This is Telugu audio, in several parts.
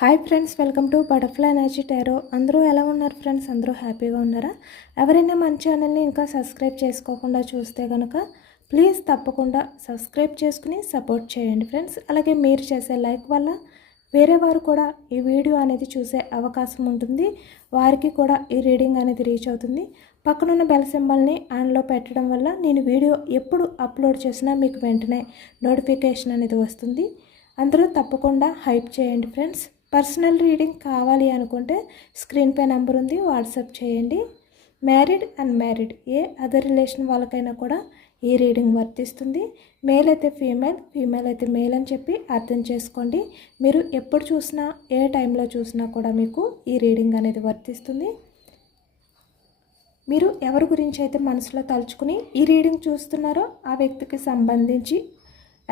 Hi friends, welcome to butterfly energy tarot. అందరూ ఎలా ఉన్నారు ఫ్రెండ్స్? అందరూ హ్యాపీగా ఉన్నారా? ఎవరైనా మన ఛానల్ని ఇంకా సబ్స్క్రైబ్ చేసుకోకుండా చూస్తే కనుక ప్లీజ్ తప్పకుండా సబ్స్క్రైబ్ చేసుకుని సపోర్ట్ చేయండి ఫ్రెండ్స్. అలాగే మీరు చేసే లైక్ వల్ల వేరే వారు కూడా ఈ వీడియో అనేది చూసే అవకాశం ఉంటుంది, వారికి కూడా ఈ రీడింగ్ అనేది రీచ్ అవుతుంది. పక్కనున్న బెల్ సింబల్ని ఆన్లో పెట్టడం వల్ల నేను వీడియో ఎప్పుడు అప్లోడ్ చేసినా మీకు వెంటనే నోటిఫికేషన్ అనేది వస్తుంది. అందరూ తప్పకుండా హైప్ చేయండి ఫ్రెండ్స్. పర్సనల్ రీడింగ్ కావాలి అనుకుంటే స్క్రీన్ పై నెంబర్ ఉంది, వాట్సాప్ చేయండి. మ్యారీడ్ అన్మ్యారీడ్ ఏ అదర్ రిలేషన్ వాళ్ళకైనా కూడా ఈ రీడింగ్ వర్తిస్తుంది. మేల్ అయితే ఫీమేల్, ఫీమేల్ అయితే మేల్ అని చెప్పి అర్థం చేసుకోండి. మీరు ఎప్పుడు చూసినా ఏ టైంలో చూసినా కూడా మీకు ఈ రీడింగ్ అనేది వర్తిస్తుంది. మీరు ఎవరి గురించి అయితే మనసులో తలుచుకుని ఈ రీడింగ్ చూస్తున్నారో ఆ వ్యక్తికి సంబంధించి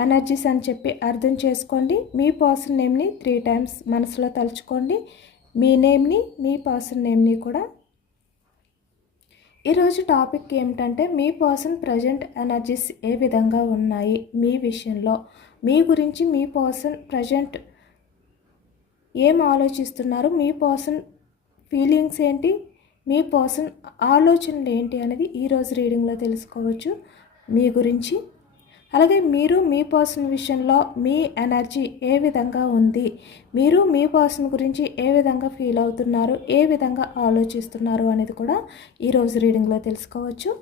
ఎనర్జీస్ అని చెప్పి అర్థం చేసుకోండి. మీ పర్సన్ నేమ్ని 3 times మనసులో తలుచుకోండి. మీ నేమ్ని, మీ పర్సన్ నేమ్ని కూడా. ఈరోజు టాపిక్ ఏమిటంటే మీ పర్సన్ ప్రజెంట్ ఎనర్జీస్ ఏ విధంగా ఉన్నాయి మీ విషయంలో, మీ గురించి మీ పర్సన్ ప్రజెంట్ ఏం ఆలోచిస్తున్నారు, మీ పర్సన్ ఫీలింగ్స్ ఏంటి, మీ పర్సన్ ఆలోచనలు ఏంటి అనేది ఈరోజు రీడింగ్లో తెలుసుకోవచ్చు మీ గురించి. అలాగే మీరు మీ పర్సన్ విషయంలో మీ ఎనర్జీ ఏ విధంగా ఉంది, మీరు మీ పర్సన్ గురించి ఏ విధంగా ఫీల్ అవుతున్నారు, ఏ విధంగా ఆలోచిస్తున్నారు అనేది కూడా ఈరోజు రీడింగ్లో తెలుసుకోవచ్చు.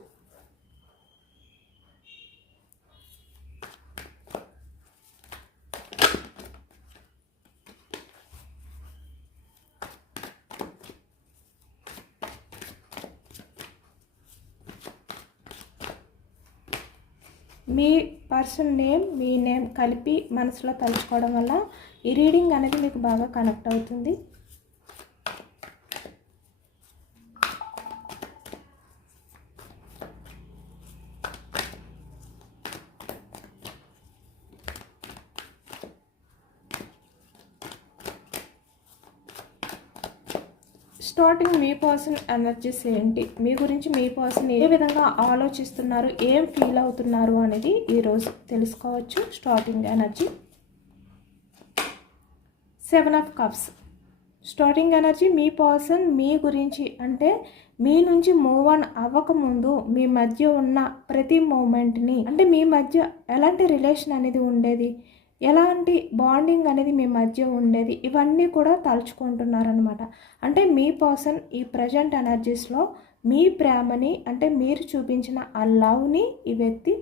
మీ పర్సన్ నేమ్, మీ నేమ్ కలిపి మనసులో తలుచుకోవడం వల్ల ఈ రీడింగ్ అనేది మీకు బాగా కనెక్ట్ అవుతుంది. స్టార్టింగ్ మీ పర్సన్ ఎనర్జీస్ ఏంటి, మీ గురించి మీ పర్సన్ ఏ విధంగా ఆలోచిస్తున్నారు, ఏం ఫీల్ అవుతున్నారు అనేది ఈరోజు తెలుసుకోవచ్చు. Starting energy 7 of Cups. Starting energy మీ పర్సన్ మీ గురించి అంటే మీ నుంచి మూవ్ ఆన్ అవ్వకముందు మీ మధ్య ఉన్న ప్రతి మూమెంట్ని, అంటే మీ మధ్య ఎలాంటి రిలేషన్ అనేది ఉండేది, ఎలాంటి బాండింగ్ అనేది మీ మధ్య ఉండేది, ఇవన్నీ కూడా తలుచుకుంటున్నారనమాట. అంటే మీ పర్సన్ ఈ ప్రజెంట్ ఎనర్జీస్లో మీ ప్రేమని, అంటే మీరు చూపించిన ఆ లవ్ని ఈ వ్యక్తి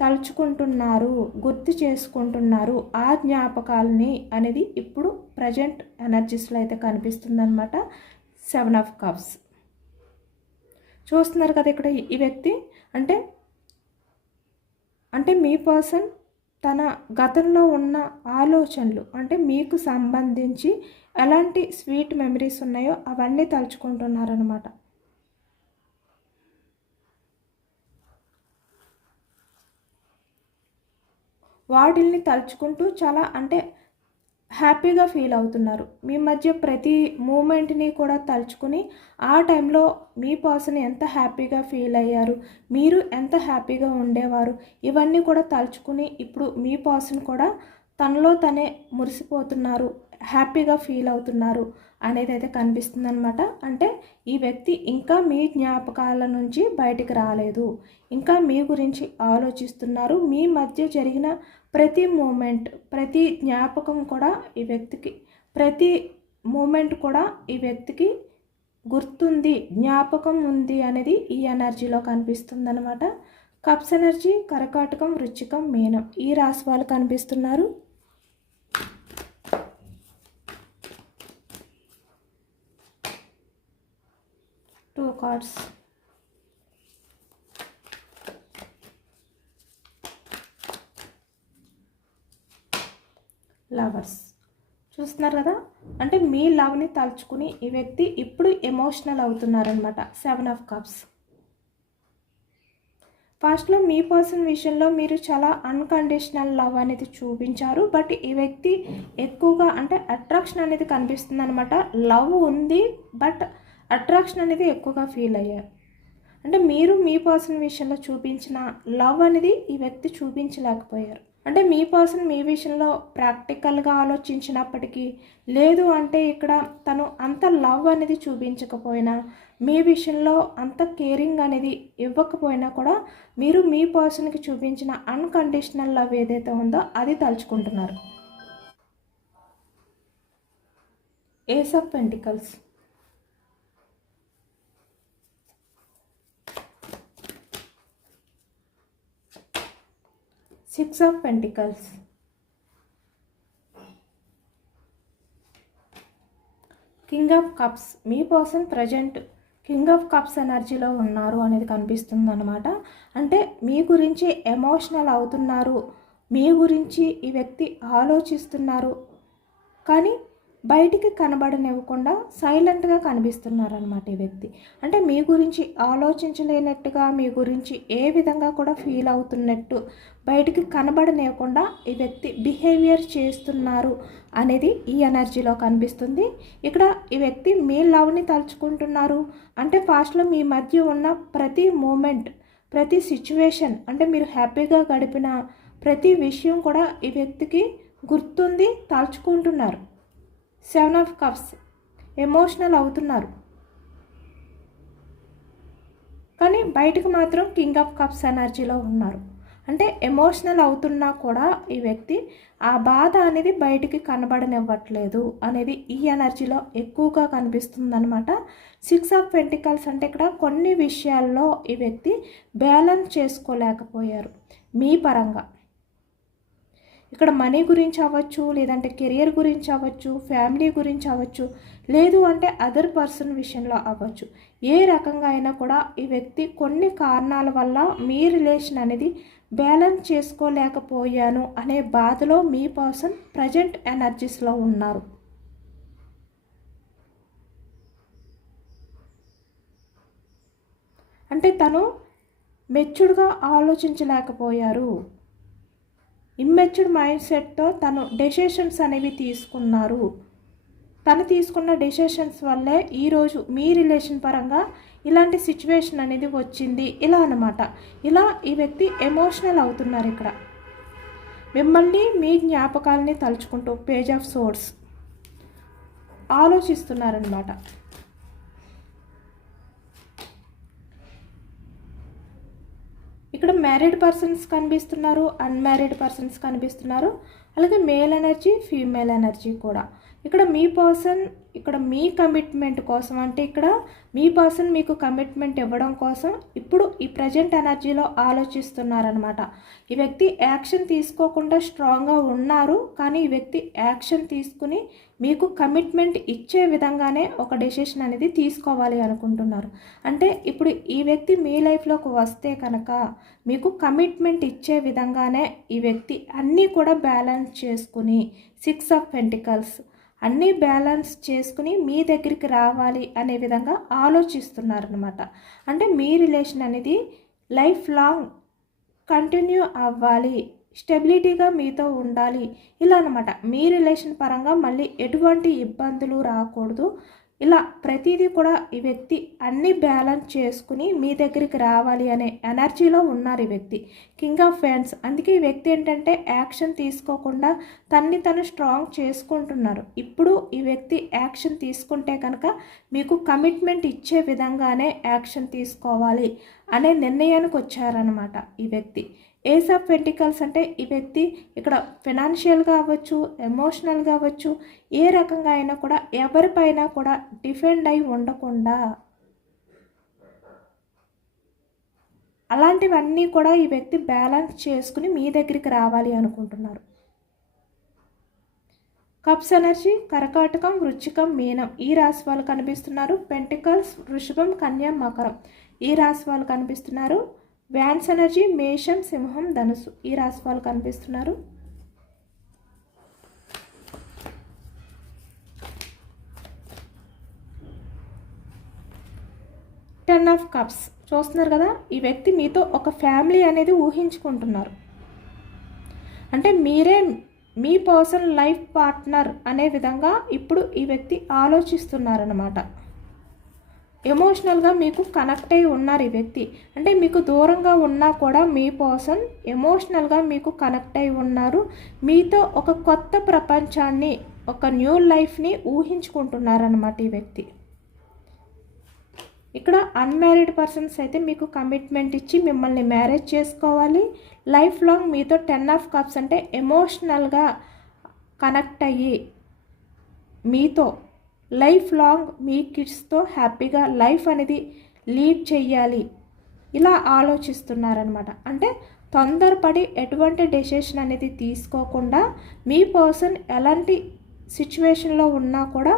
తలుచుకుంటున్నారు, గుర్తు చేసుకుంటున్నారు. ఆ జ్ఞాపకాలని అనేది ఇప్పుడు ప్రజెంట్ ఎనర్జీస్లో అయితే కనిపిస్తుందన్నమాట. 7 of Cups చూస్తున్నారు కదా ఇక్కడ ఈ వ్యక్తి. అంటే మీ పర్సన్ తన గతంలో ఉన్న ఆలోచనలు, అంటే మీకు సంబంధించి ఎలాంటి స్వీట్ మెమరీస్ ఉన్నాయో అవన్నీ తలుచుకుంటున్నారనమాట. వాటిల్ని తలుచుకుంటూ చాలా హ్యాపీగా ఫీల్ అవుతున్నారు. మీ మధ్య ప్రతి మూమెంట్ని కూడా తలుచుకుని ఆ టైంలో మీ పర్సన్ ఎంత హ్యాపీగా ఫీల్ అయ్యారు, మీరు ఎంత హ్యాపీగా ఉండేవారు, ఇవన్నీ కూడా తలుచుకుని ఇప్పుడు మీ పర్సన్ కూడా తనలో తనే మురిసిపోతున్నారు, హ్యాపీగా ఫీల్ అవుతున్నారు అనేది అయితే కనిపిస్తుంది అనమాట. అంటే ఈ వ్యక్తి ఇంకా మీ జ్ఞాపకాల నుంచి బయటికి రాలేదు, ఇంకా మీ గురించి ఆలోచిస్తున్నారు. మీ మధ్య జరిగిన ప్రతి మూమెంట్, ప్రతి జ్ఞాపకం కూడా ఈ వ్యక్తికి, ప్రతి మూమెంట్ కూడా ఈ వ్యక్తికి గుర్తుంది, జ్ఞాపకం ఉంది అనేది ఈ ఎనర్జీలో కనిపిస్తుంది అనమాట. కప్స్ ఎనర్జీ కర్కాటకం, వృశ్చికం, మీనం ఈ రాశి వాళ్ళు కనిపిస్తున్నారు. Two cards. లవర్స్ చూస్తున్నారు కదా. అంటే మీ లవ్ని తలుచుకుని ఈ వ్యక్తి ఇప్పుడు ఎమోషనల్ అవుతున్నారనమాట. 7 of Cups. ఫస్ట్లో మీ పర్సన్ విషయంలో మీరు చాలా అన్కండిషనల్ లవ్ అనేది చూపించారు, బట్ ఈ వ్యక్తి ఎక్కువగా అట్రాక్షన్ అనేది కనిపిస్తుంది అనమాట. లవ్ ఉంది బట్ అట్రాక్షన్ అనేది ఎక్కువగా ఫీల్ అయ్యారు. అంటే మీరు మీ పర్సన్ విషయంలో చూపించిన లవ్ అనేది ఈ వ్యక్తి చూపించలేకపోయారు. అంటే మీ పర్సన్ మీ విషయంలో ప్రాక్టికల్గా ఆలోచించినప్పటికీ, లేదు అంటే ఇక్కడ తను అంత లవ్ అనేది చూపించకపోయినా, మీ విషయంలో అంత కేరింగ్ అనేది ఇవ్వకపోయినా కూడా మీరు మీ పర్సన్కి చూపించిన అన్కండిషనల్ లవ్ ఏదైతే ఉందో అది తలుచుకుంటున్నారు. Ace of pentacles, six of pentacles, king of cups. మీ person present king of cups ఎనర్జీలో ఉన్నారు అనేది కనిపిస్తుంది అన్నమాట. అంటే మీ గురించి ఎమోషనల్ అవుతున్నారు, మీ గురించి ఈ వ్యక్తి ఆలోచిస్తున్నారు, కానీ బయటికి కనబడనివ్వకుండా సైలెంట్గా కనిపిస్తున్నారు అనమాట ఈ వ్యక్తి. అంటే మీ గురించి ఆలోచించలేనట్టుగా, మీ గురించి ఏ విధంగా కూడా ఫీల్ అవుతున్నట్టు బయటికి కనబడనివ్వకుండా ఈ వ్యక్తి బిహేవియర్ చేస్తున్నారు అనేది ఈ ఎనర్జీలో కనిపిస్తుంది. ఇక్కడ ఈ వ్యక్తి మీ లవ్ని తలుచుకుంటున్నారు. అంటే పాస్ట్లో మీ మధ్య ఉన్న ప్రతి మూమెంట్, ప్రతి సిచ్యువేషన్, అంటే మీరు హ్యాపీగా గడిపిన ప్రతి విషయం కూడా ఈ వ్యక్తికి గుర్తుంది, తలుచుకుంటున్నారు. సెవెన్ ఆఫ్ కప్స్, ఎమోషనల్ అవుతున్నారు, కానీ బయటకు మాత్రం కింగ్ ఆఫ్ కప్స్ ఎనర్జీలో ఉన్నారు. అంటే ఎమోషనల్ అవుతున్నా కూడా ఈ వ్యక్తి ఆ బాధ అనేది బయటికి కనబడనివ్వట్లేదు అనేది ఈ ఎనర్జీలో ఎక్కువగా కనిపిస్తుంది అనమాట. సిక్స్ ఆఫ్ పెంటికల్స్ అంటే ఇక్కడ కొన్ని విషయాల్లో ఈ వ్యక్తి బ్యాలెన్స్ చేసుకోలేకపోయారు మీ పరంగా. ఇక్కడ మనీ గురించి అవ్వచ్చు, లేదంటే కెరియర్ గురించి అవ్వచ్చు, ఫ్యామిలీ గురించి అవ్వచ్చు, లేదు అంటే అదర్ పర్సన్ విషయంలో అవ్వచ్చు. ఏ రకంగా అయినా కూడా ఈ వ్యక్తి కొన్ని కారణాల వల్ల మీ రిలేషన్ అనేది బ్యాలెన్స్ చేసుకోలేకపోయాను అనే బాధలో మీ పర్సన్ ప్రజెంట్ ఎనర్జీస్లో ఉన్నారు. అంటే తను మెచ్యూర్డ్గా ఆలోచించలేకపోయారు. ఇమ్మెచ్యూర్డ్ మైండ్ సెట్తో తను డెసిషన్స్ అనేవి తీసుకున్నారు. తను తీసుకున్న డెసిషన్స్ వల్లే ఈరోజు మీ రిలేషన్ పరంగా ఇలాంటి సిచ్యువేషన్ అనేది వచ్చింది. ఇలా అన్నమాట. ఇలా ఈ వ్యక్తి ఎమోషనల్ అవుతున్నారు. ఇక్కడ మిమ్మల్ని మీ జ్ఞాపకాలని తలుచుకుంటూ పేజ్ ఆఫ్ సోర్స్ ఆలోచిస్తున్నారనమాట. ఇక్కడ మ్యారీడ్ పర్సన్స్ కనిపిస్తున్నారు, అన్మ్యారీడ్ పర్సన్స్ కనిపిస్తున్నారు, అలాగే మేల్ ఎనర్జీ, ఫీమేల్ ఎనర్జీ కూడా. ఇక్కడ మీ పర్సన్ ఇక్కడ మీ కమిట్మెంట్ కోసం, అంటే ఇక్కడ మీ పర్సన్ మీకు కమిట్మెంట్ ఇవ్వడం కోసం ఇప్పుడు ఈ ప్రజెంట్ ఎనర్జీలో ఆలోచిస్తున్నారనమాట. ఈ వ్యక్తి యాక్షన్ తీసుకోకుండా స్ట్రాంగ్గా ఉన్నారు, కానీ ఈ వ్యక్తి యాక్షన్ తీసుకుని మీకు కమిట్మెంట్ ఇచ్చే విధంగానే ఒక డెసిషన్ అనేది తీసుకోవాలి అనుకుంటున్నారు. అంటే ఇప్పుడు ఈ వ్యక్తి మీ లైఫ్లోకి వస్తే కనుక మీకు కమిట్మెంట్ ఇచ్చే విధంగానే ఈ వ్యక్తి అన్నీ కూడా బ్యాలెన్స్ చేసుకుని, సిక్స్ ఆఫ్ పెంటికల్స్ అన్నీ బ్యాలెన్స్ చేసుకుని మీ దగ్గరికి రావాలి అనే విధంగా ఆలోచిస్తున్నారనమాట. అంటే మీ రిలేషన్ అనేది లైఫ్ లాంగ్ కంటిన్యూ అవ్వాలి, స్టెబిలిటీగా మీతో ఉండాలి, ఇలా అనమాట. మీ రిలేషన్ పరంగా మళ్ళీ ఎటువంటి ఇబ్బందులు రాకూడదు, ఇలా ప్రతిదీ కూడా ఈ వ్యక్తి అన్నీ బ్యాలెన్స్ చేసుకుని మీ దగ్గరికి రావాలి అనే ఎనర్జీలో ఉన్నారు ఈ వ్యక్తి. King of fans. అందుకే ఈ వ్యక్తి ఏంటంటే యాక్షన్ తీసుకోకుండా తన్ని తను స్ట్రాంగ్ చేసుకుంటున్నారు. ఇప్పుడు ఈ వ్యక్తి యాక్షన్ తీసుకుంటే కనుక మీకు కమిట్మెంట్ ఇచ్చే విధంగానే యాక్షన్ తీసుకోవాలి అనే నిర్ణయానికి వచ్చారనమాట ఈ వ్యక్తి. ఏస్ ఆఫ్ పెంటికల్స్ అంటే ఈ వ్యక్తి ఇక్కడ ఫినాన్షియల్గా అవ్వచ్చు, ఎమోషనల్గా అవ్వచ్చు, ఏ రకంగా అయినా కూడా ఎవరిపైనా కూడా డిఫెండ్ అయి ఉండకుండా అలాంటివన్నీ కూడా ఈ వ్యక్తి బ్యాలెన్స్ చేసుకుని మీ దగ్గరికి రావాలి అనుకుంటున్నారు. కప్స్ ఎనర్జీ కర్కాటకం, వృశ్చికం, మీనం ఈ రాశి వాళ్ళు కనిపిస్తున్నారు. పెంటికల్స్ వృషభం, కన్య, మకరం ఈ రాశి వాళ్ళు కనిపిస్తున్నారు. వ్యాన్స్ ఎనర్జీ మేషం, సింహం, ధనుసు ఈ రాశి వాళ్ళు కనిపిస్తున్నారు. టెన్ ఆఫ్ కప్స్ చూస్తున్నారు కదా. ఈ వ్యక్తి మీతో ఒక ఫ్యామిలీ అనేది ఊహించుకుంటున్నారు. అంటే మీరే మీ పర్సన్ లైఫ్ పార్ట్నర్ అనే విధంగా ఇప్పుడు ఈ వ్యక్తి ఆలోచిస్తున్నారన్నమాట. ఎమోషనల్గా మీకు కనెక్ట్ అయి ఉన్నారు ఈ వ్యక్తి. అంటే మీకు దూరంగా ఉన్నా కూడా మీ పర్సన్ ఎమోషనల్గా మీకు కనెక్ట్ అయి ఉన్నారు. మీతో ఒక కొత్త ప్రపంచాన్ని, ఒక న్యూ లైఫ్ని ఊహించుకుంటున్నారన్నమాట ఈ వ్యక్తి. ఇక్కడ అన్మ్యారీడ్ పర్సన్స్ అయితే మీకు కమిట్మెంట్ ఇచ్చి మిమ్మల్ని మ్యారేజ్ చేసుకోవాలి. లైఫ్ లాంగ్ మీతో 10 ఆఫ్ కప్స్ అంటే ఎమోషనల్గా కనెక్ట్ అయ్యి మీతో లైఫ్ లాంగ్ మీ కిడ్స్తో హ్యాపీగా లైఫ్ అనేది లీడ్ చెయ్యాలి ఇలా ఆలోచిస్తున్నారనమాట. అంటే తొందరపడి ఎటువంటి డెసిషన్ అనేది తీసుకోకుండా మీ పర్సన్ ఎలాంటి సిచ్యువేషన్లో ఉన్నా కూడా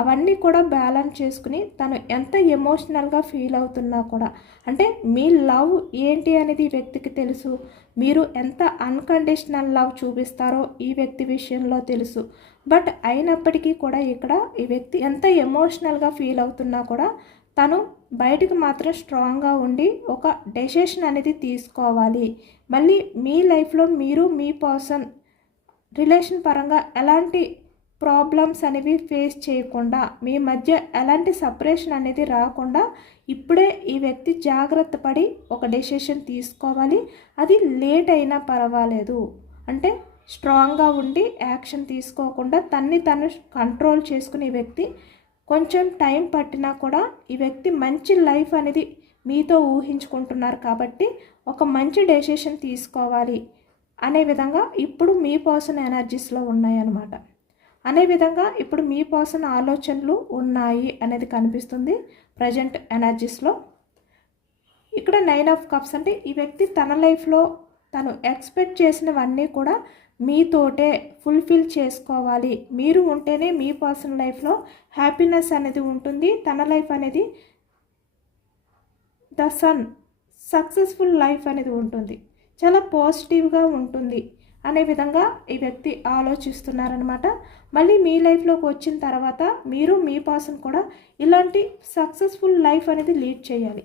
అవన్నీ కూడా బ్యాలెన్స్ చేసుకుని తను ఎంత ఎమోషనల్గా ఫీల్ అవుతున్నా కూడా, అంటే మీ లవ్ ఏంటి అనేది ఈ వ్యక్తికి తెలుసు. మీరు ఎంత అన్కండిషనల్ లవ్ చూపిస్తారో ఈ వ్యక్తి విషయంలో తెలుసు. బట్ అయినప్పటికీ కూడా ఇక్కడ ఈ వ్యక్తి ఎంత ఎమోషనల్గా ఫీల్ అవుతున్నా కూడా తను బయటకు మాత్రం స్ట్రాంగ్గా ఉండి ఒక డెసిషన్ అనేది తీసుకోవాలి. మళ్ళీ మీ లైఫ్లో మీరు మీ పర్సన్ రిలేషన్ పరంగా ఎలాంటి ప్రాబ్లమ్స్ అనేవి ఫేస్ చేయకుండా, మీ మధ్య ఎలాంటి సపరేషన్ అనేది రాకుండా ఇప్పుడే ఈ వ్యక్తి జాగ్రత్త పడి ఒక డెసిషన్ తీసుకోవాలి. అది లేట్ అయినా పర్వాలేదు, అంటే స్ట్రాంగ్గా ఉండి యాక్షన్ తీసుకోకుండా తను కంట్రోల్ చేసుకునే వ్యక్తి కొంచెం టైం పట్టినా కూడా ఈ వ్యక్తి మంచి లైఫ్ అనేది మీతో ఊహించుకుంటున్నారు కాబట్టి ఒక మంచి డెసిషన్ తీసుకోవాలి అనే విధంగా ఇప్పుడు మీ పర్సన్ ఎనర్జీస్లో ఉన్నాయన్నమాట. అనే విధంగా ఇప్పుడు మీ పర్సన్ ఆలోచనలు ఉన్నాయి అనేది కనిపిస్తుంది ప్రజెంట్ ఎనర్జీస్లో. ఇక్కడ 9 ఆఫ్ కప్స్ అంటే ఈ వ్యక్తి తన లైఫ్లో తను ఎక్స్పెక్ట్ చేసినవన్నీ కూడా మీతోటే ఫుల్ఫిల్ చేసుకోవాలి. మీరు ఉంటేనే మీ పర్సన్ లైఫ్లో హ్యాపీనెస్ అనేది ఉంటుంది. తన లైఫ్ అనేది ద సన్ సక్సెస్ఫుల్ లైఫ్ అనేది ఉంటుంది, చాలా పాజిటివ్గా ఉంటుంది అనే విధంగా ఈ వ్యక్తి ఆలోచిస్తున్నారనమాట. మళ్ళీ మీ లైఫ్లోకి వచ్చిన తర్వాత మీరు మీ పర్సన్ కూడా ఇలాంటి సక్సెస్ఫుల్ లైఫ్ అనేది లీడ్ చేయాలి.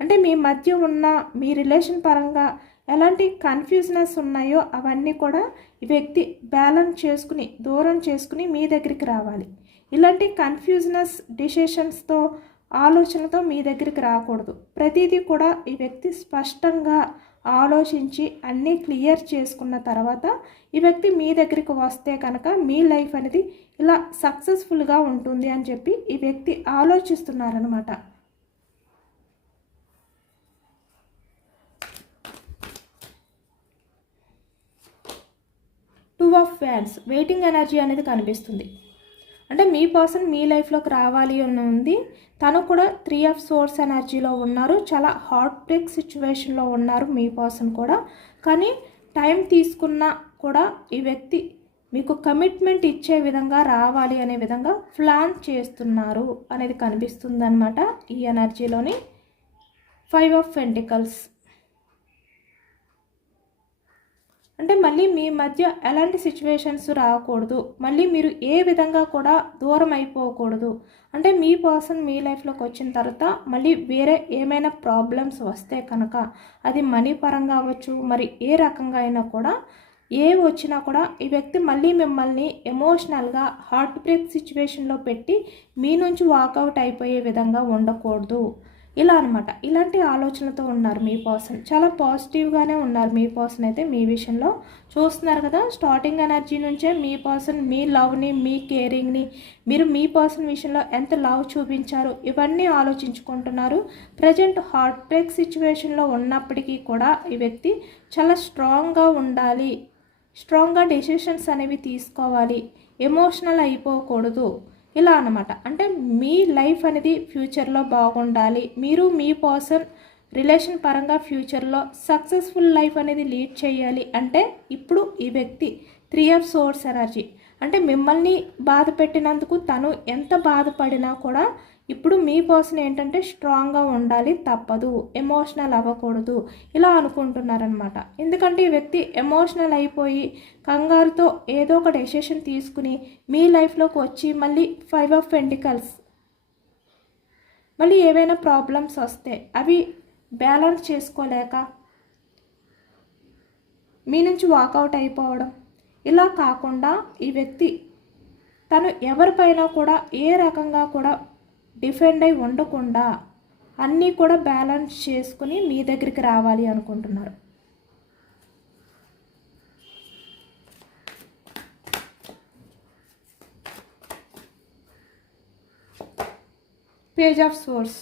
అంటే మీ మధ్య ఉన్న మీ రిలేషన్ పరంగా ఎలాంటి కన్ఫ్యూజనెస్ ఉన్నాయో అవన్నీ కూడా ఈ వ్యక్తి బ్యాలెన్స్ చేసుకుని దూరం చేసుకుని మీ దగ్గరికి రావాలి. ఇలాంటి కన్ఫ్యూజనెస్ డిసిషన్స్తో ఆలోచనతో మీ దగ్గరికి రాకూడదు. ప్రతిదీ కూడా ఈ వ్యక్తి స్పష్టంగా ఆలోచించి అన్నీ క్లియర్ చేసుకున్న తర్వాత ఈ వ్యక్తి మీ దగ్గరికి వస్తే కనుక మీ లైఫ్ అనేది ఇలా సక్సెస్ఫుల్గా ఉంటుంది అని చెప్పి ఈ వ్యక్తి ఆలోచిస్తున్నారనమాట. Two of wands waiting energy అనేది కనిపిస్తుంది. అంటే మీ పర్సన్ మీ లైఫ్లోకి రావాలి అని ఉంది. తను కూడా 3 ఆఫ్ సోర్స్ ఎనర్జీలో ఉన్నారు. చాలా హార్ట్ బ్రేక్ సిచ్యువేషన్లో ఉన్నారు మీ పర్సన్ కూడా. కానీ టైం తీసుకున్నా కూడా ఈ వ్యక్తి మీకు కమిట్మెంట్ ఇచ్చే విధంగా రావాలి అనే విధంగా ప్లాన్ చేస్తున్నారు అనేది కనిపిస్తుంది అనమాట ఈ ఎనర్జీలోని. 5 ఆఫ్ పెంటికల్స్ అంటే మళ్ళీ మీ మధ్య ఎలాంటి సిచ్యువేషన్స్ రాకూడదు, మళ్ళీ మీరు ఏ విధంగా కూడా దూరం అయిపోకూడదు. అంటే మీ పర్సన్ మీ లైఫ్లోకి వచ్చిన తర్వాత మళ్ళీ వేరే ఏమైనా ప్రాబ్లమ్స్ వస్తే కనుక అది మనీ పరంగా అవ్వచ్చు, మరి ఏ రకంగా అయినా కూడా ఏ వచ్చినా కూడా ఈ వ్యక్తి మళ్ళీ మిమ్మల్ని ఎమోషనల్గా హార్ట్ బ్రేక్ సిచ్యువేషన్లో పెట్టి మీ నుంచి వాకౌట్ అయిపోయే విధంగా ఉండకూడదు ఇలా అనమాట. ఇలాంటి ఆలోచనతో ఉన్నారు మీ పర్సన్. చాలా పాజిటివ్గానే ఉన్నారు మీ పర్సన్ అయితే మీ విషయంలో. చూస్తున్నారు కదా, స్టార్టింగ్ ఎనర్జీ నుంచే మీ పర్సన్ మీ లవ్ని, మీ కేరింగ్ని, మీరు మీ పర్సన్ విషయంలో ఎంత లవ్ చూపించారు ఇవన్నీ ఆలోచించుకుంటున్నారు. ప్రజెంట్ హార్ట్ బ్రేక్ సిచ్యువేషన్లో ఉన్నప్పటికీ కూడా ఈ వ్యక్తి చాలా స్ట్రాంగ్గా ఉండాలి, స్ట్రాంగ్గా డెసిషన్స్ అనేవి తీసుకోవాలి, ఎమోషనల్ అయిపోకూడదు ఇలా అన్నమాట. అంటే మీ లైఫ్ అనేది ఫ్యూచర్లో బాగుండాలి, మీరు మీ పర్సన్ రిలేషన్ పరంగా ఫ్యూచర్లో సక్సెస్ఫుల్ లైఫ్ అనేది లీడ్ చేయాలి అంటే ఇప్పుడు ఈ వ్యక్తి 3 ఆఫ్ సోర్స్ ఎనర్జీ అంటే మిమ్మల్ని బాధ పెట్టినందుకు తను ఎంత బాధపడినా కూడా ఇప్పుడు మీ పర్సన్ ఏంటంటే స్ట్రాంగ్గా ఉండాలి, తప్పదు, ఎమోషనల్ అవ్వకూడదు ఇలా అనుకుంటున్నారనమాట. ఎందుకంటే ఈ వ్యక్తి ఎమోషనల్ అయిపోయి కంగారుతో ఏదో ఒక డెసిషన్ తీసుకుని మీ లైఫ్లోకి వచ్చి మళ్ళీ 5 ఆఫ్ పెంటికల్స్ మళ్ళీ ఏవైనా ప్రాబ్లమ్స్ వస్తే అవి బ్యాలెన్స్ చేసుకోలేక మీ నుంచి వాకౌట్ అయిపోవడం ఇలా కాకుండా ఈ వ్యక్తి తను ఎవరిపైనా కూడా ఏ రకంగా కూడా డిఫెండ్ అయి ఉండకుండా అన్నీ కూడా బ్యాలెన్స్ చేసుకుని మీ దగ్గరికి రావాలి అనుకుంటున్నారు. Page of swords.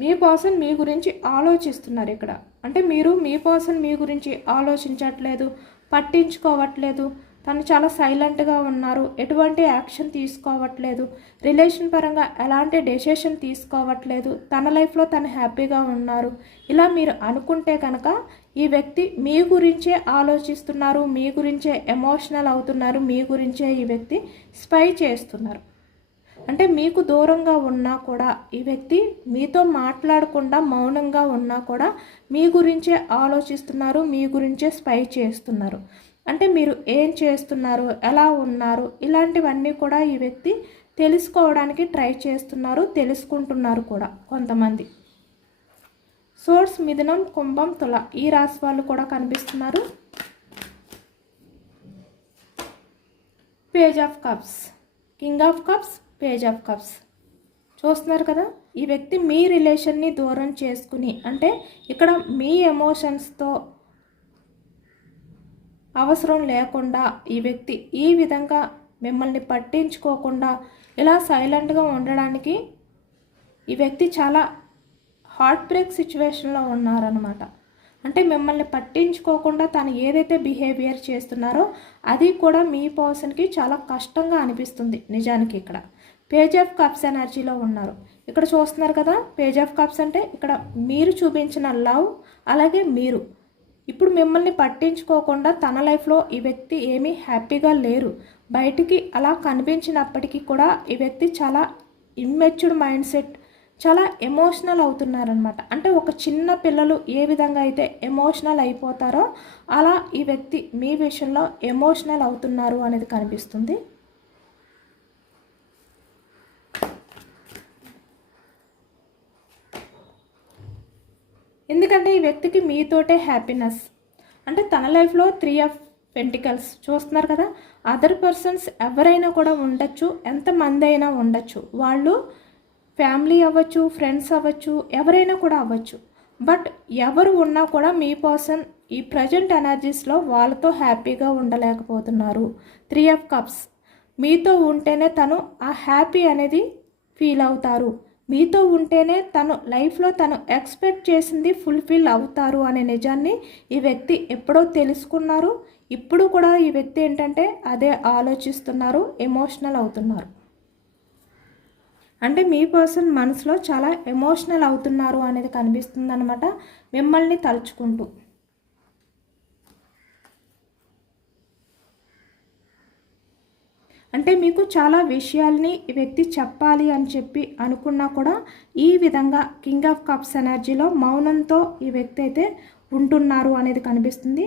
మీ పర్సన్ మీ గురించి ఆలోచిస్తున్నారు ఇక్కడ. అంటే మీ పర్సన్ మీ గురించి ఆలోచించట్లేదు, పట్టించుకోవట్లేదు. తను చాలా సైలెంట్గా ఉన్నారు, ఎటువంటి యాక్షన్ తీసుకోవట్లేదు, రిలేషన్ పరంగా ఎలాంటి డెసిషన్ తీసుకోవట్లేదు, తన లైఫ్లో తను హ్యాపీగా ఉన్నారు. ఇలా మీరు అనుకుంటే కనుక ఈ వ్యక్తి మీ గురించే ఆలోచిస్తున్నారు, మీ గురించే ఎమోషనల్ అవుతున్నారు, మీ గురించే ఈ వ్యక్తి స్పై చేస్తున్నారు. అంటే మీకు దూరంగా ఉన్నా కూడా ఈ వ్యక్తి మీతో మాట్లాడకుండా మౌనంగా ఉన్నా కూడా మీ గురించే ఆలోచిస్తున్నారు, మీ గురించే స్పై చేస్తున్నారు. అంటే మీరు ఏం చేస్తున్నారు, ఎలా ఉన్నారు, ఇలాంటివన్నీ కూడా ఈ వ్యక్తి తెలుసుకోవడానికి ట్రై చేస్తున్నారు, తెలుసుకుంటున్నారు కూడా కొంతమంది. సోర్స్, మిథునం, కుంభం, తుల ఈ రాశి వాళ్ళు కూడా కనిపిస్తున్నారు. Page of cups, king of cups, page of cups చూస్తున్నారు కదా. ఈ వ్యక్తి మీ రిలేషన్ని దూరం చేసుకుని, అంటే ఇక్కడ మీ ఎమోషన్స్తో అవసరం లేకుండా ఈ వ్యక్తి ఈ విధంగా మిమ్మల్ని పట్టించుకోకుండా ఇలా సైలెంట్గా ఉండడానికి ఈ వ్యక్తి చాలా హార్ట్ బ్రేక్ సిచ్యువేషన్లో ఉన్నారనమాట. అంటే మిమ్మల్ని పట్టించుకోకుండా తను ఏదైతే బిహేవియర్ చేస్తున్నారో అది కూడా మీ పర్సన్కి చాలా కష్టంగా అనిపిస్తుంది నిజానికి. ఇక్కడ పేజ్ ఆఫ్ కప్స్ ఎనర్జీలో ఉన్నారు. ఇక్కడ చూస్తున్నారు కదా, పేజ్ ఆఫ్ కప్స్ అంటే ఇక్కడ మీరు చూపించిన లవ్, అలాగే మీరు ఇప్పుడు మిమ్మల్ని పట్టించుకోకుండా తన లైఫ్లో ఈ వ్యక్తి ఏమీ హ్యాపీగా లేరు. బయటికి అలా కనిపించినప్పటికీ కూడా ఈ వ్యక్తి చాలా ఇమ్మెచ్యూర్డ్ మైండ్ సెట్, చాలా ఎమోషనల్ అవుతున్నారనమాట. అంటే ఒక చిన్న పిల్లలు ఏ విధంగా అయితే ఎమోషనల్ అయిపోతారో అలా ఈ వ్యక్తి మీ విషయంలో ఎమోషనల్ అవుతున్నారు అనేది కనిపిస్తుంది. ఎందుకంటే ఈ వ్యక్తికి మీతోటే హ్యాపీనెస్. అంటే తన లైఫ్లో 3 ఆఫ్ పెంటికల్స్ చూస్తున్నారు కదా. అదర్ పర్సన్స్ ఎవరైనా కూడా ఉండొచ్చు, ఎంతమంది అయినా ఉండొచ్చు, వాళ్ళు ఫ్యామిలీ అవ్వచ్చు, ఫ్రెండ్స్ అవ్వచ్చు, ఎవరైనా కూడా అవ్వచ్చు. బట్ ఎవరు ఉన్నా కూడా మీ పర్సన్ ఈ ప్రజెంట్ ఎనర్జీస్లో వాళ్ళతో హ్యాపీగా ఉండలేకపోతున్నారు. 3 ఆఫ్ కప్స్ మీతో ఉంటేనే తను ఆ హ్యాపీ అనేది ఫీల్ అవుతారు, మీతో ఉంటేనే తను లైఫ్లో తను ఎక్స్పెక్ట్ చేసింది ఫుల్ఫిల్ అవుతారు అనే నిజాన్ని ఈ వ్యక్తి ఎప్పుడో తెలుసుకున్నారు. ఇప్పుడు కూడా ఈ వ్యక్తి ఏంటంటే అదే ఆలోచిస్తున్నారు, ఎమోషనల్ అవుతున్నారు. అంటే మీ పర్సన్ మనసులో చాలా ఎమోషనల్ అవుతున్నారు అనేది కనిపిస్తుంది అనమాట, మిమ్మల్ని తలుచుకుంటూ. అంటే మీకు చాలా విషయాల్ని ఈ వ్యక్తి చెప్పాలి అని చెప్పి అనుకున్నా కూడా ఈ విధంగా కింగ్ ఆఫ్ కప్స్ ఎనర్జీలో మౌనంతో ఈ వ్యక్తి అయితే ఉంటున్నారు అనేది కనిపిస్తుంది.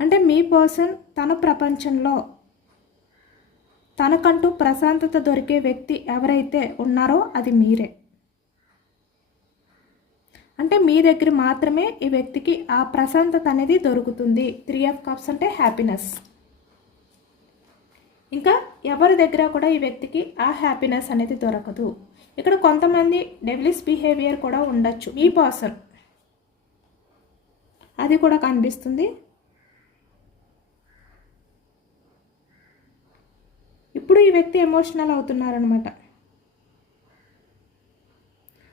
అంటే మీ పర్సన్ తన ప్రపంచంలో తనకంటూ ప్రశాంతత దొరికే వ్యక్తి ఎవరైతే ఉన్నారో అది మీరే. అంటే మీ దగ్గర మాత్రమే ఈ వ్యక్తికి ఆ ప్రశాంతత అనేది దొరుకుతుంది. 3 ఆఫ్ కప్స్ అంటే హ్యాపీనెస్. ఇంకా ఎవరి దగ్గర కూడా ఈ వ్యక్తికి ఆ హ్యాపీనెస్ అనేది దొరకదు. ఇక్కడ కొంతమంది డెవిలిష్ బిహేవియర్ కూడా ఉండొచ్చు మీ పర్సన్, అది కూడా కనిపిస్తుంది. ఇప్పుడు ఈ వ్యక్తి ఎమోషనల్ అవుతున్నారనమాట.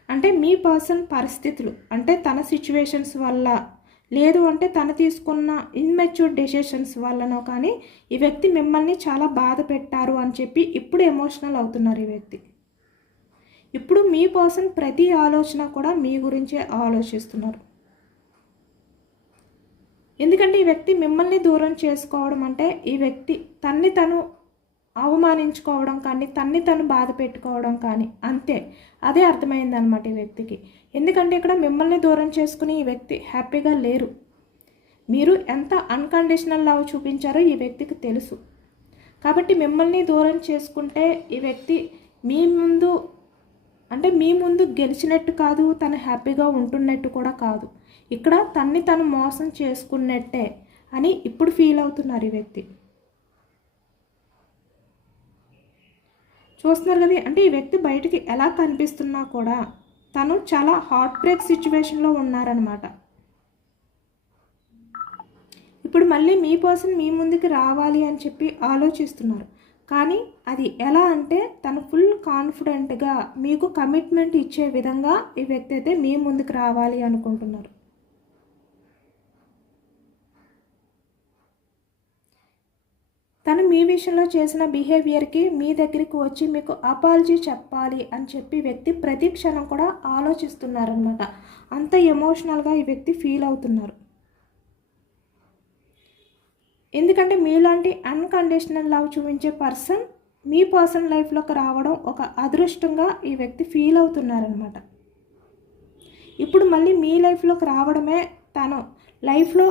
అంటే మీ పర్సన్ పరిస్థితులు, అంటే తన సిచ్యువేషన్స్ వల్ల, లేదు అంటే తను తీసుకున్న ఇన్మెచ్యూర్డ్ డెసిషన్స్ వల్లనో కానీ ఈ వ్యక్తి మిమ్మల్ని చాలా బాధ పెట్టారు అని చెప్పి ఇప్పుడు ఎమోషనల్ అవుతున్నారు ఈ వ్యక్తి. ఇప్పుడు మీ పర్సన్ ప్రతి ఆలోచన కూడా మీ గురించే ఆలోచిస్తున్నారు. ఎందుకంటే ఈ వ్యక్తి మిమ్మల్ని దూరం చేసుకోవడం అంటే ఈ వ్యక్తి తన్ని తను అవమానించుకోవడం కానీ, తన్ని తను బాధ పెట్టుకోవడం కానీ, అంతే. అదే అర్థమైందనమాట ఈ వ్యక్తికి. ఎందుకంటే ఇక్కడ మిమ్మల్ని దూరం చేసుకుని ఈ వ్యక్తి హ్యాపీగా లేరు. మీరు ఎంత అన్కండిషనల్ లవ్ చూపించారో ఈ వ్యక్తికి తెలుసు. కాబట్టి మిమ్మల్ని దూరం చేసుకుంటే ఈ వ్యక్తి మీ ముందు గెలిచినట్టు కాదు, తను హ్యాపీగా ఉంటున్నట్టు కూడా కాదు. ఇక్కడ తన్ని తను మోసం చేసుకున్నట్టే అని ఇప్పుడు ఫీల్ అవుతున్నారు ఈ వ్యక్తి. చూస్తున్నారు కదా, అంటే ఈ వ్యక్తి బయటికి ఎలా కనిపిస్తున్నా కూడా తను చాలా హార్ట్ బ్రేక్ సిచ్యువేషన్లో ఉన్నారనమాట. ఇప్పుడు మళ్ళీ మీ పర్సన్ మీ ముందుకు రావాలి అని చెప్పి ఆలోచిస్తున్నారు. కానీ అది ఎలా అంటే తను ఫుల్ కాన్ఫిడెంట్గా మీకు కమిట్మెంట్ ఇచ్చే విధంగా ఈ వ్యక్తి అయితే మీ ముందుకు రావాలి అనుకుంటున్నారు. తను మీ విషయంలో చేసిన బిహేవియర్కి మీ దగ్గరికి వచ్చి మీకు అపాలజీ చెప్పాలి అని చెప్పి వ్యక్తి ప్రతి క్షణం కూడా ఆలోచిస్తున్నారనమాట. అంత ఎమోషనల్గా ఈ వ్యక్తి ఫీల్ అవుతున్నారు. ఎందుకంటే మీలాంటి అన్కండిషనల్ లవ్ చూపించే పర్సన్ మీ పర్సన్ లైఫ్లోకి రావడం ఒక అదృష్టంగా ఈ వ్యక్తి ఫీల్ అవుతున్నారనమాట. ఇప్పుడు మళ్ళీ మీ లైఫ్లోకి రావడమే తను లైఫ్లో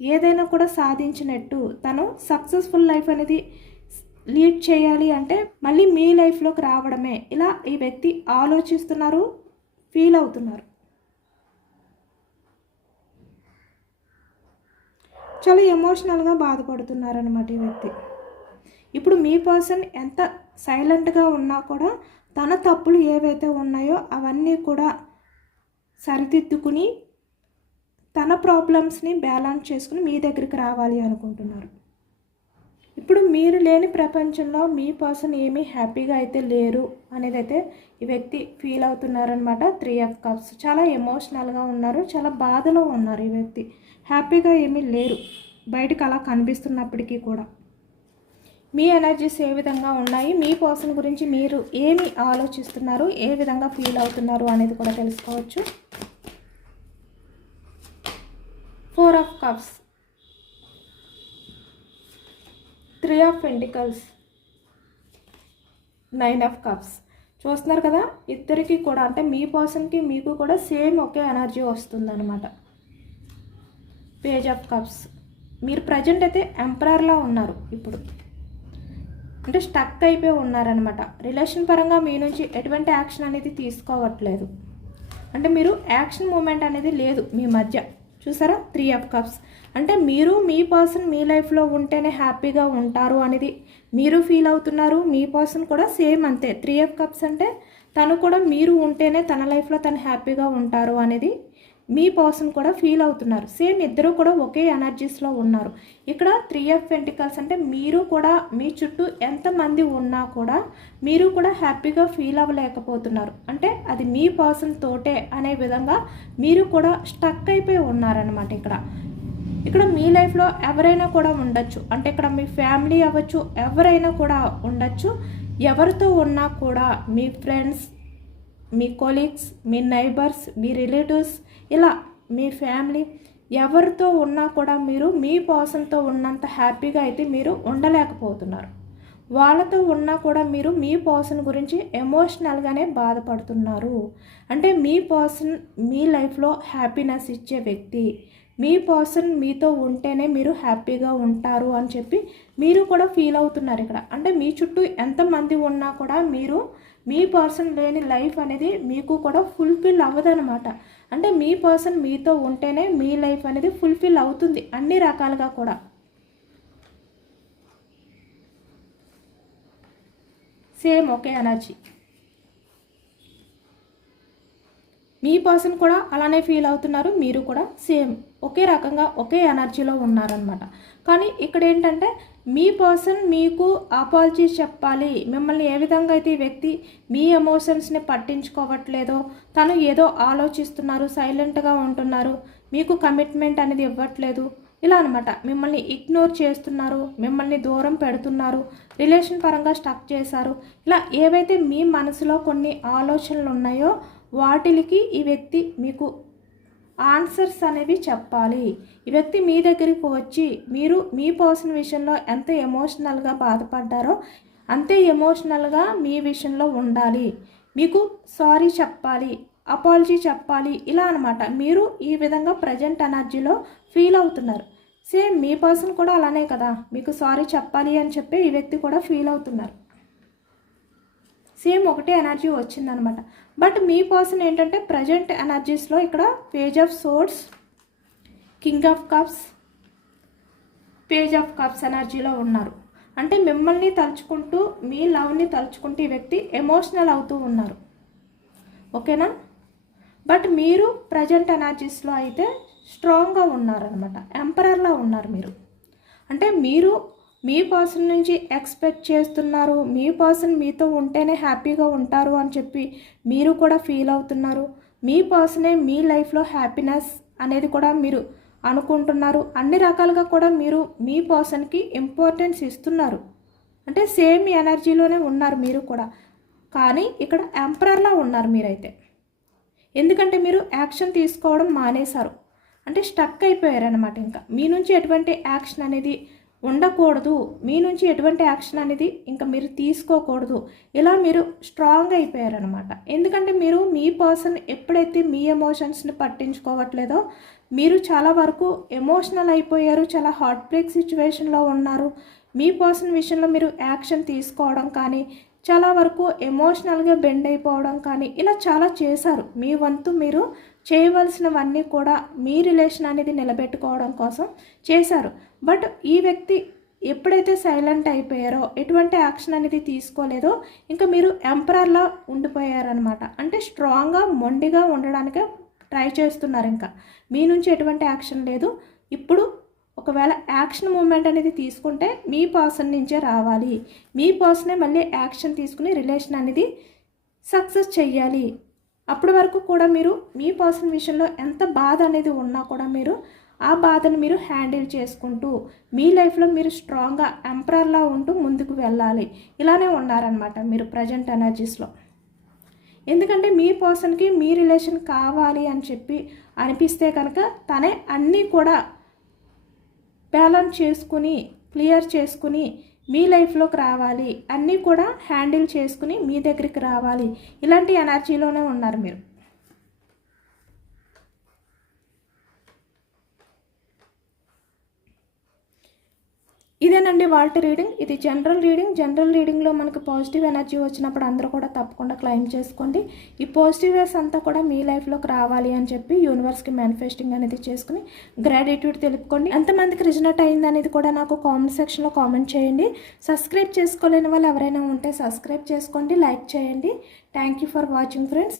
ఏదైనా కూడా సాధించినట్టు, తను సక్సెస్ఫుల్ లైఫ్ అనేది లీడ్ చేయాలి అంటే మళ్ళీ మీ లైఫ్లోకి రావడమే, ఇలా ఈ వ్యక్తి ఆలోచిస్తున్నారు, ఫీల్ అవుతున్నారు. చాలా ఎమోషనల్గా బాధపడుతున్నారనమాట ఈ వ్యక్తి. ఇప్పుడు మీ పర్సన్ ఎంత సైలెంట్గా ఉన్నా కూడా తన తప్పులు ఏవైతే ఉన్నాయో అవన్నీ కూడా సరిదిద్దుకుని తన ప్రాబ్లమ్స్ని బ్యాలెన్స్ చేసుకుని మీ దగ్గరికి రావాలి అనుకుంటున్నారు. ఇప్పుడు మీరు లేని ప్రపంచంలో మీ పర్సన్ ఏమీ హ్యాపీగా అయితే లేరు అనేది అయితే ఈ వ్యక్తి ఫీల్ అవుతున్నారనమాట. 3 of Cups చాలా ఎమోషనల్గా ఉన్నారు, చాలా బాధలో ఉన్నారు ఈ వ్యక్తి. హ్యాపీగా ఏమీ లేరు బయటకు అలా కనిపిస్తున్నప్పటికీ కూడా. మీ ఎనర్జీస్ ఏ విధంగా ఉన్నాయి, మీ పర్సన్ గురించి మీరు ఏమి ఆలోచిస్తున్నారు, ఏ విధంగా ఫీల్ అవుతున్నారు అనేది కూడా తెలుసుకోవచ్చు. 4 of Cups, 3 of Pentacles, 9 of Cups. చూస్తున్నారు కదా, ఇద్దరికి కూడా అంటే మీ పర్సన్కి మీకు కూడా సేమ్ ఒకే ఎనర్జీ వస్తుందన్నమాట. Page of cups. మీరు ప్రజెంట్ అయితే ఎంపరర్లా ఉన్నారు. ఇప్పుడు అంటే స్టక్ అయిపోయి ఉన్నారనమాట. రిలేషన్ పరంగా మీ నుంచి ఎటువంటి యాక్షన్ అనేది తీసుకోవట్లేదు. అంటే మీరు యాక్షన్ మూమెంట్ అనేది లేదు మీ మధ్య. చూసారా 3 of Cups అంటే మీరు మీ పర్సన్ మీ లైఫ్లో ఉంటేనే హ్యాపీగా ఉంటారు అనేది మీరు ఫీల్ అవుతున్నారు. మీ పర్సన్ కూడా సేమ్ అంతే. 3 of Cups అంటే తను కూడా మీరు ఉంటేనే తన లైఫ్లో తను హ్యాపీగా ఉంటారు అనేది మీ పర్సన్ కూడా ఫీల్ అవుతున్నారు. సేమ్ ఇద్దరు కూడా ఒకే ఎనర్జీస్లో ఉన్నారు. ఇక్కడ 3 of Pentacles అంటే మీరు కూడా మీ చుట్టూ ఎంతమంది ఉన్నా కూడా మీరు కూడా హ్యాపీగా ఫీల్ అవ్వలేకపోతున్నారు. అంటే అది మీ పర్సన్ తోటే అనే విధంగా మీరు కూడా స్టక్ అయిపోయి ఉన్నారనమాట. ఇక్కడ మీ లైఫ్లో ఎవరైనా కూడా ఉండొచ్చు. అంటే ఇక్కడ మీ ఫ్యామిలీ అవ్వచ్చు, ఎవరైనా కూడా ఉండొచ్చు. ఎవరితో ఉన్నా కూడా మీ ఫ్రెండ్స్, మీ కొలీగ్స్, మీ నైబర్స్, మీ రిలేటివ్స్, ఇలా మీ ఫ్యామిలీ ఎవరితో ఉన్నా కూడా మీరు మీ పర్సన్తో ఉన్నంత హ్యాపీగా అయితే మీరు ఉండలేకపోతున్నారు. వాళ్ళతో ఉన్నా కూడా మీరు మీ పర్సన్ గురించి ఎమోషనల్గానే బాధపడుతున్నారు. అంటే మీ పర్సన్ మీ లైఫ్లో హ్యాపీనెస్ ఇచ్చే వ్యక్తి, మీ పర్సన్ మీతో ఉంటేనే మీరు హ్యాపీగా ఉంటారు అని చెప్పి మీరు కూడా ఫీల్ అవుతున్నారు ఇక్కడ. అంటే మీ చుట్టూ ఎంతమంది ఉన్నా కూడా మీరు మీ పర్సన్ లేని లైఫ్ అనేది మీకు కూడా ఫుల్ఫిల్ అవ్వదనమాట. అంటే మీ పర్సన్ మీతో ఉంటేనే మీ లైఫ్ అనేది ఫుల్ఫిల్ అవుతుంది అన్ని రకాలుగా కూడా. సేమ్ ఒకే ఎనర్జీ. మీ పర్సన్ కూడా అలానే ఫీల్ అవుతున్నారు, మీరు కూడా సేమ్ ఒకే రకంగా ఒకే ఎనర్జీలో ఉన్నారనమాట. కానీ ఇక్కడ ఏంటంటే మీ పర్సన్ మీకు అపాలజీ చెప్పాలి, మిమ్మల్ని ఏ విధంగా అయితే ఈ వ్యక్తి మీ ఎమోషన్స్ని పట్టించుకోవట్లేదో, తను ఏదో ఆలోచిస్తున్నారు, సైలెంట్గా ఉంటున్నారు, మీకు కమిట్మెంట్ అనేది ఇవ్వట్లేదు, ఇలా అనమాట. మిమ్మల్ని ఇగ్నోర్ చేస్తున్నారు, మిమ్మల్ని దూరం పెడుతున్నారు, రిలేషన్ పరంగా స్టక్ చేశారు. ఇలా ఏవైతే మీ మనసులో కొన్ని ఆలోచనలు ఉన్నాయో వాటికి ఈ వ్యక్తి మీకు ఆన్సర్స్ అనేవి చెప్పాలి. ఈ వ్యక్తి మీ దగ్గరికి వచ్చి మీరు మీ పర్సన్ విషయంలో ఎంత ఎమోషనల్గా బాధపడ్డారో అంతే ఎమోషనల్గా మీ విషయంలో ఉండాలి, మీకు సారీ చెప్పాలి, అపాలజీ చెప్పాలి, ఇలా అనమాట. మీరు ఈ విధంగా ప్రజెంట్ ఎనర్జీలో ఫీల్ అవుతున్నారు. సేమ్ మీ పర్సన్ కూడా అలానే కదా, మీకు సారీ చెప్పాలి అని చెప్పి ఈ వ్యక్తి కూడా ఫీల్ అవుతున్నారు. సేమ్ ఒకటే ఎనర్జీ వచ్చిందనమాట. బట్ మీ పర్సన్ ఏంటంటే ప్రజెంట్ ఎనర్జీస్లో ఇక్కడ page of swords, king of cups, page of cups ఎనర్జీలో ఉన్నారు. అంటే మిమ్మల్ని తలుచుకుంటూ మీ లవ్ని తలుచుకుంటూ ఈ వ్యక్తి ఎమోషనల్ అవుతూ ఉన్నారు. ఓకేనా? బట్ మీరు ప్రజెంట్ ఎనర్జీస్లో అయితే స్ట్రాంగ్గా ఉన్నారనమాట. ఎంపరర్లా ఉన్నారు మీరు. అంటే మీరు మీ పర్సన్ నుంచి ఎక్స్పెక్ట్ చేస్తున్నారు, మీ పర్సన్ మీతో ఉంటేనే హ్యాపీగా ఉంటారు అని చెప్పి మీరు కూడా ఫీల్ అవుతున్నారు. మీ పర్సనే మీ లైఫ్లో హ్యాపీనెస్ అనేది కూడా మీరు అనుకుంటున్నారు. అన్ని రకాలుగా కూడా మీరు మీ పర్సన్కి ఇంపార్టెన్స్ ఇస్తున్నారు. అంటే సేమ్ ఎనర్జీలోనే ఉన్నారు మీరు కూడా. కానీ ఇక్కడ ఎంపరర్లా ఉన్నారు మీరైతే. ఎందుకంటే మీరు యాక్షన్ తీసుకోవడం మానేశారు. అంటే స్టక్ అయిపోయారనమాట. ఇంకా మీ నుంచి ఎటువంటి యాక్షన్ అనేది ఉండకూడదు, మీ నుంచి ఎటువంటి యాక్షన్ అనేది ఇంకా మీరు తీసుకోకూడదు, ఇలా మీరు స్ట్రాంగ్ అయిపోయారనమాట. ఎందుకంటే మీరు మీ పర్సన్ ఎప్పుడైతే మీ ఎమోషన్స్ని పట్టించుకోవట్లేదో మీరు చాలా వరకు ఎమోషనల్ అయిపోయారు, చాలా హార్ట్ బ్రేక్ సిచ్యువేషన్లో ఉన్నారు. మీ పర్సన్ విషయంలో మీరు యాక్షన్ తీసుకోవడం కానీ, చాలా వరకు ఎమోషనల్గా బెండ్ అయిపోవడం కానీ ఇలా చాలా చేశారు. మీ వంతు మీరు చేయవలసినవన్నీ కూడా మీ రిలేషన్ అనేది నిలబెట్టుకోవడం కోసం చేశారు. బట్ ఈ వ్యక్తి ఎప్పుడైతే సైలెంట్ అయిపోయారో, ఎటువంటి యాక్షన్ అనేది తీసుకోలేదో, ఇంకా మీరు ఎంపరర్లా ఉండిపోయారనమాట. అంటే స్ట్రాంగ్గా మొండిగా ఉండడానికే ట్రై చేస్తున్నారు. ఇంకా మీ నుంచి ఎటువంటి యాక్షన్ లేదు. ఇప్పుడు ఒకవేళ యాక్షన్ మూమెంట్ అనేది తీసుకుంటే మీ పర్సన్ నుంచే రావాలి. మీ పర్సనే మళ్ళీ యాక్షన్ తీసుకుని రిలేషన్ అనేది సక్సెస్ చెయ్యాలి. అప్పటి వరకు కూడా మీరు మీ పర్సన్ విషయంలో ఎంత బాధ అనేది ఉన్నా కూడా మీరు ఆ బాధను మీరు హ్యాండిల్ చేసుకుంటూ మీ లైఫ్లో మీరు స్ట్రాంగ్గా ఎంపరర్లా ఉంటూ ముందుకు వెళ్ళాలి. ఇలానే ఉన్నారనమాట మీరు ప్రజెంట్ ఎనర్జీస్లో. ఎందుకంటే మీ పర్సన్కి మీ రిలేషన్ కావాలి అని చెప్పి అనిపిస్తే కనుక తనే అన్నీ కూడా బ్యాలెన్స్ చేసుకుని, క్లియర్ చేసుకుని మీ లైఫ్లోకి రావాలి, అన్నీ కూడా హ్యాండిల్ చేసుకుని మీ దగ్గరికి రావాలి. ఇలాంటి ఎనర్జీలోనే ఉన్నారు మీరు. ఇదేనండి వాళ్ళ రీడింగ్. ఇది జనరల్ రీడింగ్. జనరల్ రీడింగ్లో మనకు పాజిటివ్ ఎనర్జీ వచ్చినప్పుడు అందరూ కూడా తప్పకుండా క్లెయిమ్ చేసుకోండి. ఈ పాజిటివ్నెస్ అంతా కూడా మీ లైఫ్లోకి రావాలి అని చెప్పి యూనివర్స్కి మేనిఫెస్టింగ్ అనేది చేసుకుని గ్రాటిట్యూడ్ తెలుపుకోండి. ఎంతమందికి రిజనెట్ అయింది అనేది కూడా నాకు కామెంట్ సెక్షన్లో కామెంట్ చేయండి. సబ్స్క్రైబ్ చేసుకోలేని వాళ్ళు ఎవరైనా ఉంటే సబ్స్క్రైబ్ చేసుకోండి, లైక్ చేయండి. Thank you for watching friends.